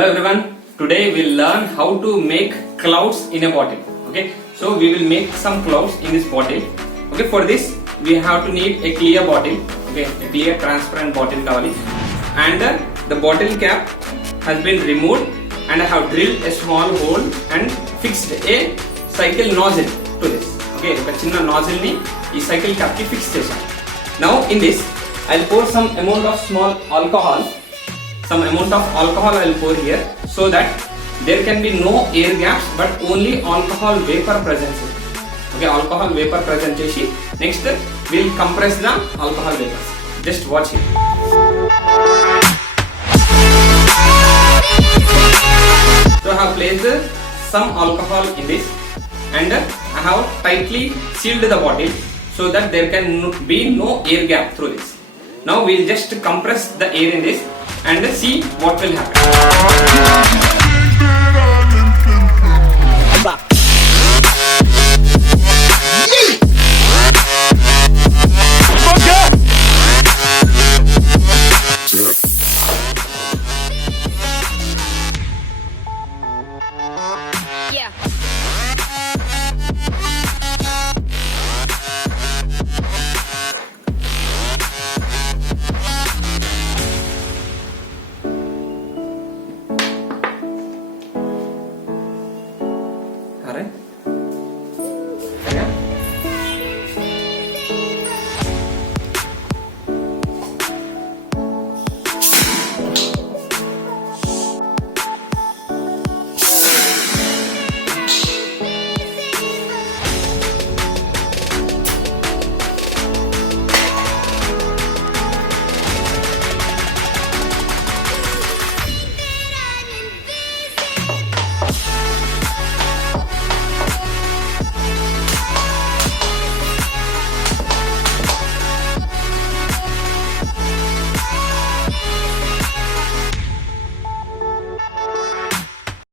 Hello everyone. Today we'll learn how to make clouds in a bottle. Okay, so we will make some clouds in this bottle. Okay, for this we have to need a clear bottle. Okay, a clear transparent bottle kavali. And the bottle cap has been removed, and I have drilled a small hole and fixed a cycle nozzle to this. Okay, oka chinna nozzle ni ee cycle cap ki fix chesam. Now in this I'll pour some amount of small alcohol. Some amount of alcohol I will pour here, so that there can be no air gaps but only alcohol vapor presence. Okay, alcohol vapor present chesi next we will compress the alcohol vapors. Just watch it. So I have placed some alcohol in this, and I have tightly sealed the bottle so that there can be no air gap through this. Now we will just compress the air in this and see what will happen.